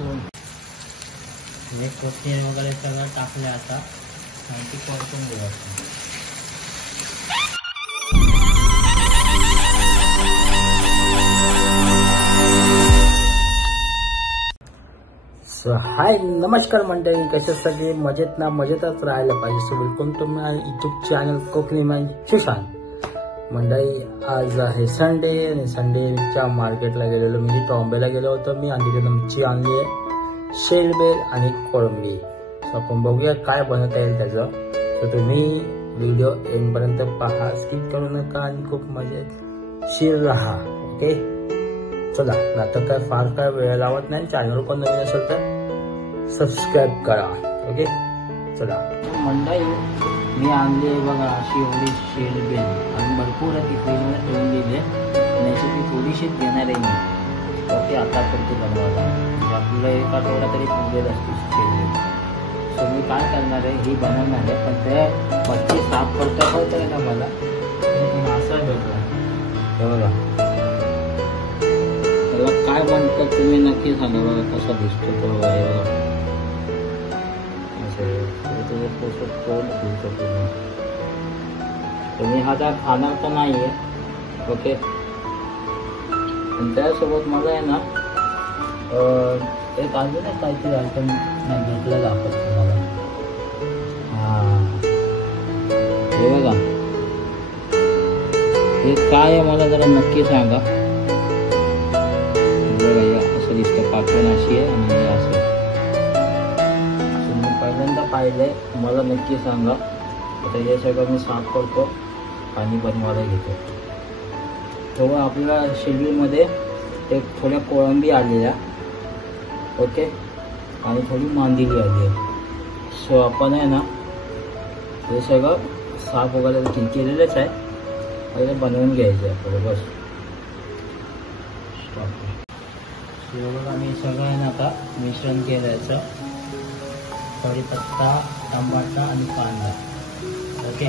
हे कोथिंबीर वगैरे सगळं टाकले आता आणि ती परतून घेऊ आपण. हाय नमस्कार मंडळी, कसे सगळे मजेत ना? मजेतच राहायला पाहिजे. So welcome to my YouTube channel Konkani my Sushant. मंडळी आज आहे संडे आणि संडेच्या मार्केटला गेलेलो. मी टॉम्बेला गेलो होतो मी आणि तिथे मच्छी आणली आहे, शेलबेल आणि कोळंबी. सो आपण बघूया काय बनवता येईल त्याचं. तर तुम्ही व्हिडिओ एंडपर्यंत पहा, स्किप करू नका आणि खूप मजेशीर राहा. ओके चला, नाटक काय फार काय वेळ लावत नाही. चॅनल पण नवीन असेल तर सबस्क्राईब करा. ओके चला. मंडळी मी आणली बघा अशी एवढी शेलबेल आणि भरपूर ती फ्रीजमध्ये ठेवून दिली आहे. ती थोडीशीच घेणार आहे मी. ओके आता करतो बनवायला, म्हणजे आपलं एक आठवडा तरी पुरलेलं असतो शेलबेल. सो मी काय करणार आहे, ही बनवणार आहे. पण ते मच्छी साफ करता आहे ना मला असं भेटला. हे बघा त्याला काय म्हणतात तुम्ही नक्की सांगा. बघा कसा दिसतो तो. बघा तुम्ही हा त्या खाणार तर नाही आहे. ओके त्यासोबत मला आहे ना एक अजून एक काहीतरी आयटम नाही घेतलेलं आपण तुम्हाला. हे बघा हे काय आहे मला जरा नक्की सांगा. बघा हे असं दिसतं, पाठवण अशी आहे आणि हे असं. मी पहिल्यांदा पाहिलंय, मला नक्की सांगा. आता हे सगळं मी साफ करतो आणि बनवायला घेतो. तेव्हा आपल्या शेलबीमध्ये एक थोड्या कोळंबी आलेल्या, ओके, आणि थोडी मांदेली आली आहे. सो आपण आहे ना हे सगळं साफ वगैरे केलेलंच आहे, पहिले बनवून घ्यायचं आहे आपल्याला बस. बघा मी सगळं आहे ना आता मिश्रण केलं. कढीपत्ता, टमाटा आणि कांदा. ओके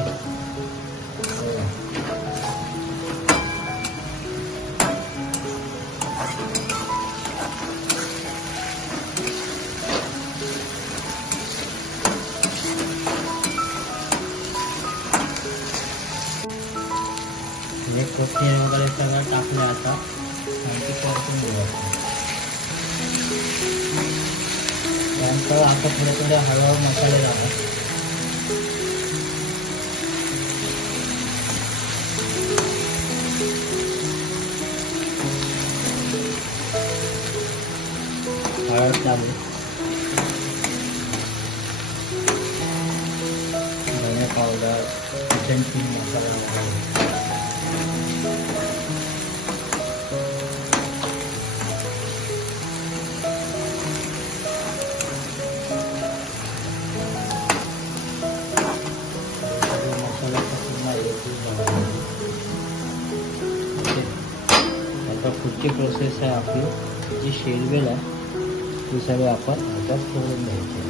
हे कोथिंबीर वगैरे सगळं टाकलं आता आणि ती परतून घेऊ आपण. त्यानंतर आता थोडे हळूहळू मसाले टाका. हळद टाकू, धने पावडर, किचन किंग मसाला वगैरे. आता पुढची प्रोसेस आहे आपली, जी शेलबेल आहे ती सगळी आपण आता सोडून द्यायची.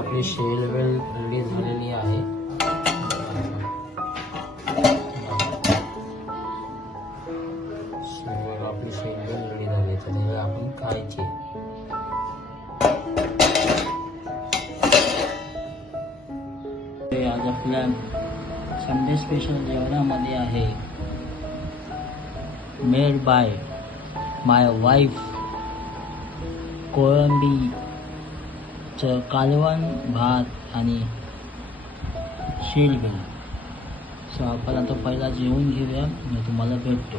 आपली शेलबेल रेडी झालेली आहे. आपली शेलबेल रेडी झाली, तर आपण खायची. आज आपल्या संडे स्पेशल जेवणामध्ये आहे मेड बाय माय वाईफ कोळंबी कालवण भात आणि शेलबेल. सो आपण आता पहिला जेवून घेऊया, मी तुम्हाला भेटतो.